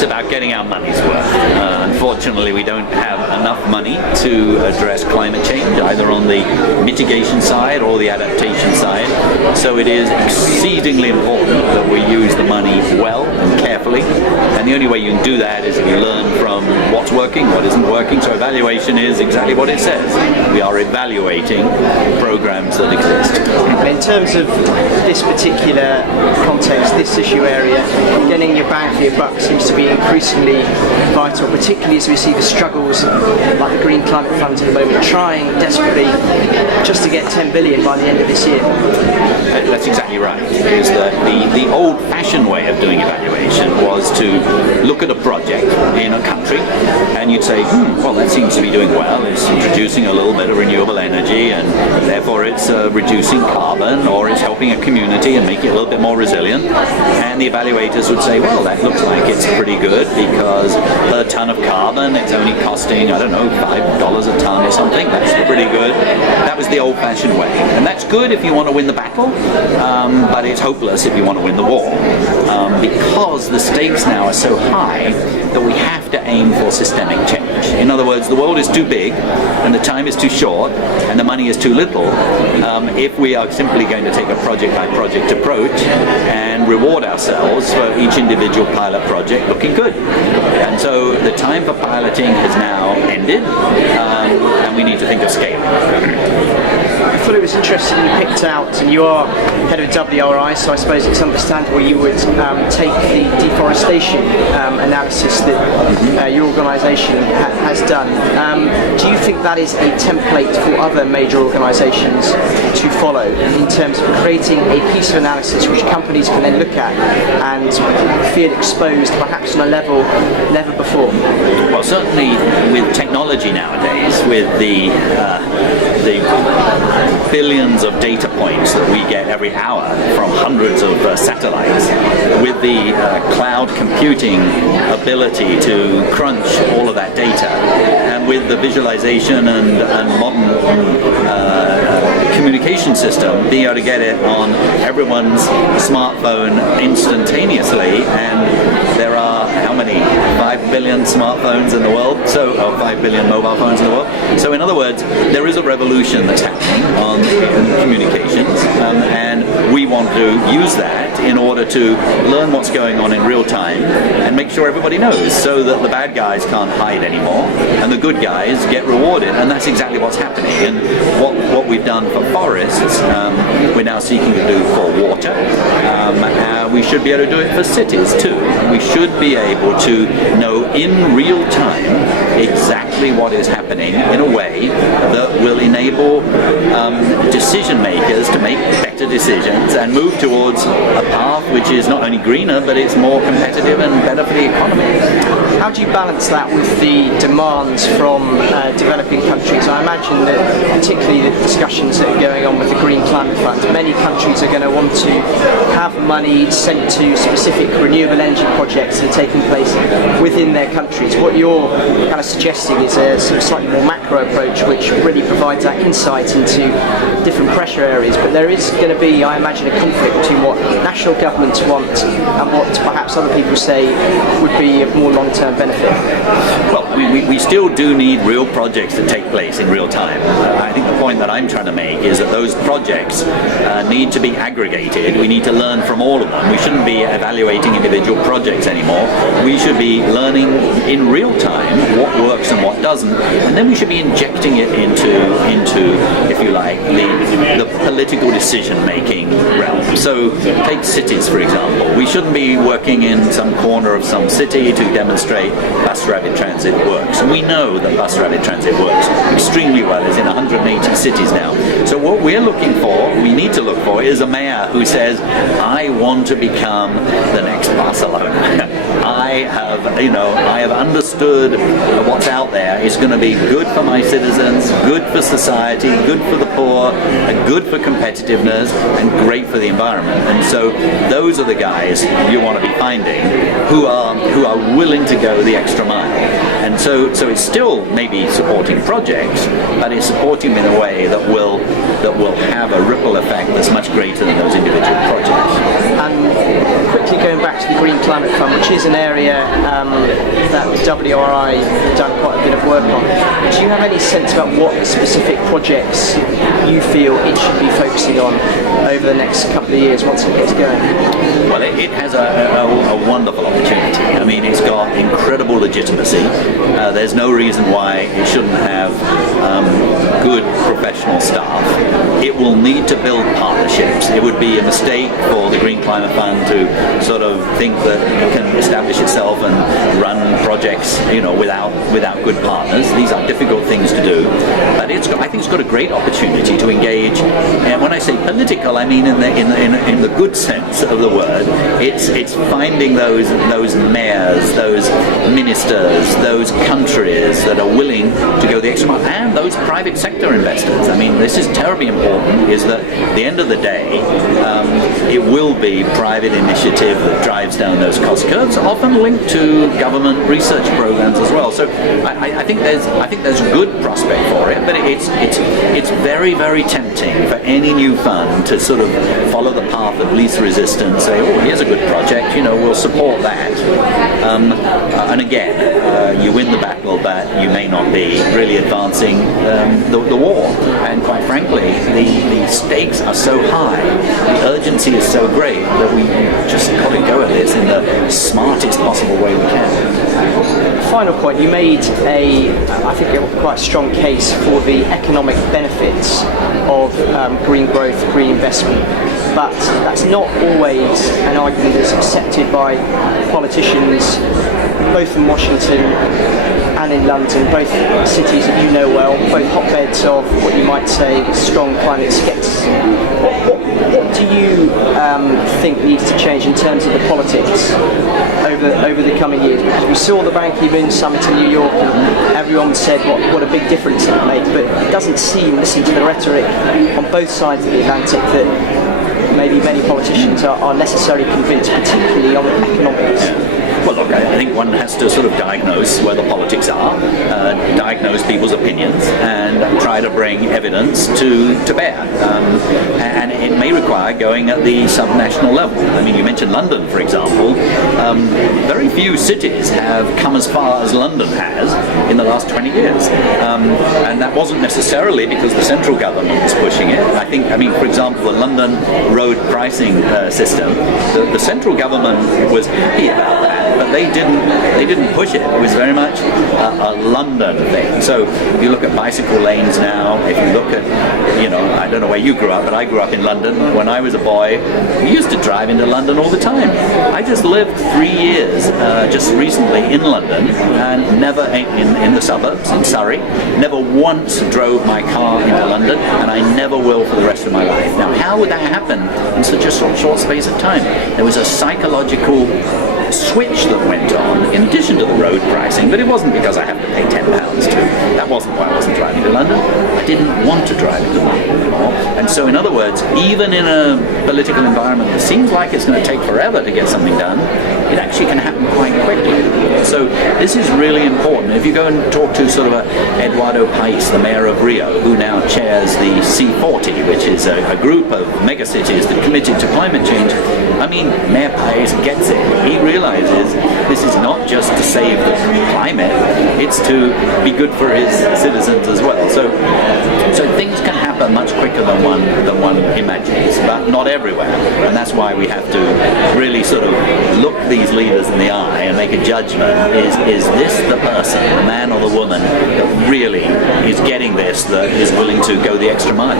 it's about getting our money's worth. Unfortunately, we don't have enough money to address climate change, either on the mitigation side or the adaptation side. So it is exceedingly important that we use the money well and carefully. And the only way you can do that is if you learn from what's working, what isn't working. So evaluation is exactly what it says. We are evaluating programs that exist. In terms of this particular context, this issue area, getting your bang for your buck seems to be increasingly vital, particularly as we see the struggles like the Green Climate Fund at the moment, trying desperately just to get 10 billion by the end of this year. That's exactly right. Is that the old-fashioned way of doing evaluation was to look at a project in a country and you'd say, well, that seems to be doing well. It's introducing a little bit of renewable energy and therefore it's reducing carbon, or it's helping a community and making it a little bit more resilient. And the evaluators would say, well, that looks like it's pretty good because per ton of carbon it's only costing, I don't know, $5 a ton or something. That's pretty good. That was the old-fashioned way. And that's good if you want to win the battle, but it's hopeless if you want to win the war. Because the stakes now are so high that we have to aim for systemic change. In other words, the world is too big and the time is too short and the money is too little if we are simply going to take a project-by-project approach and reward ourselves for each individual pilot project looking good. And so the time for piloting has now ended, and we need to think of scaling. I thought it was interesting you picked out, and you are head of WRI, so I suppose it's understandable you would take the deforestation analysis that your organisation has done. Do you think that is a template for other major organisations to follow in terms of creating a piece of analysis which companies can then look at and feel exposed perhaps on a level never before? Well, certainly with technology nowadays, with the billions of data points that we get every hour from hundreds of satellites, with the cloud computing ability to crunch all of that data, and with the visualization and modern communication system, being able to get it on everyone's smartphone instantaneously, and there are how many? 5 billion smartphones in the world, so 5 billion mobile phones in the world. So in other words, there is a revolution that's happening on communications, and we want to use that in order to learn what's going on in real time and make sure everybody knows, so that the bad guys can't hide anymore and the good guys get rewarded. And that's exactly what's happening. And what we've done for forests, we're now seeking to do for water. We should be able to do it for cities too. We should be able to know in real time exactly what is happening in a way that will enable decision makers to make better decisions and move towards a path which is not only greener, but it's more competitive and better for the economy. How do you balance that with the demands from developing countries? I imagine that particularly the discussions that are going on with the Green Climate Fund, many countries are going to want to have money sent to specific renewable energy projects that are taking place within their countries. What you're kind of suggesting is a sort of slightly more macro approach which really provides that insight into different pressure areas, but there is going to be, I imagine, a conflict between what national governments want and what perhaps other people say would be of more long-term benefit. Well, we still do need real projects to take place in real time. I think the point that I'm trying to make is that those projects need to be aggregated. We need to learn from all of them. We shouldn't be evaluating individual projects anymore. We should be learning in real time what works and what doesn't, and then we should be injecting it into, if you like, the political decision-making realm. So take cities, for example. We shouldn't be working in some corner of some city to demonstrate bus rapid transit works. And we know that bus rapid transit works extremely well. It's in 180 cities now. So what we're looking for, we need to look for, is a mayor who says, I want to become the next Barcelona. I have understood what's out there is going to be good for my citizens, good for society, good for the poor, and good for competitiveness, and great for the environment. And so those are the guys you want to be finding who are willing to go the extra mile. and so it's still maybe supporting projects, but it's supporting them in a way that will have a ripple effect that's much greater than those individual projects. And quickly going back to the Green Climate Fund, which is an area that the WRI have done quite a bit of work on, do you have any sense about what specific projects you feel it should be focusing on over the next couple of years once it gets going? Well, it has a wonderful opportunity. I mean, it's got incredible legitimacy. There's no reason why it shouldn't have good professional staff. It will need to build partnerships. It would be a mistake for the Green Climate Fund to sort of think that it can establish itself and run projects, without good partners. These are difficult things to do, but I think it's got a great opportunity to engage. And when I say political, I mean in the good sense of the word. It's finding those mayors, those ministers, those countries that are willing to go the extra mile, and those private sector investors. I mean, this is terribly important. Is that at the end of the day, it will be private initiative that drives down those cost curves, often linked to government research programs as well. So I think there's good prospect for it, but it's very, very tempting for any new fund to sort of follow the path of least resistance, say, oh, here's a good project, we'll support that. And again, you win the battle, but you may not be really advancing the war. And quite frankly, the stakes are so high, the urgency is so great that we just got to go at this in the smartest possible way we can. Final point, you made I think a quite strong case for the economic benefits of green growth, green investment, but that's not always an argument that's accepted by politicians, both in Washington and in London, both cities that you know well, both hotbeds of what you might say strong climate skepticism. What do you think needs to change in terms of the politics over the coming years? Because we saw the Ban Ki-moon summit in New York, and everyone said what a big difference it made, but it doesn't seem, listening to the rhetoric on both sides of the Atlantic, that maybe many politicians are necessarily convinced, particularly on economics. Well, look, I think one has to sort of diagnose where the politics are, diagnose people's opinions, and try to bring evidence to bear. And it may require going at the subnational level. I mean, you mentioned London, for example. Very few cities have come as far as London has in the last 20 years. And that wasn't necessarily because the central government was pushing it. I mean, for example, the London road pricing system, the central government was happy about that, but they didn't push it. It was very much a London thing. So if you look at bicycle lanes now, if you look at, I don't know where you grew up, but I grew up in London. When I was a boy, we used to drive into London all the time. I just lived 3 years just recently in London, and never in the suburbs, in Surrey, never once drove my car into London, and I never will for the rest of my life. Now, how would that happen in such a short space of time? There was a psychological switch that went on in addition to the road pricing, but it wasn't because I have to pay £10 to. That wasn't why I wasn't driving to London. I didn't want to drive to London anymore. And so, in other words, even in a political environment that seems like it's going to take forever to get something done, it actually can happen quite quickly. So this is really important. If you go and talk to sort of Eduardo País, the mayor of Rio, who now chairs the C40, which is a group of megacities that are committed to climate change, I mean, Mayor País gets it. He realizes this is not just to save the climate, it's to be good for his citizens as well. So things can happen much quicker than one imagines, but not everywhere. And that's why we have to really sort of look these leaders in the eye and make a judgment. Is this the person, the man or the woman, that really is getting this, that is willing to go the extra mile?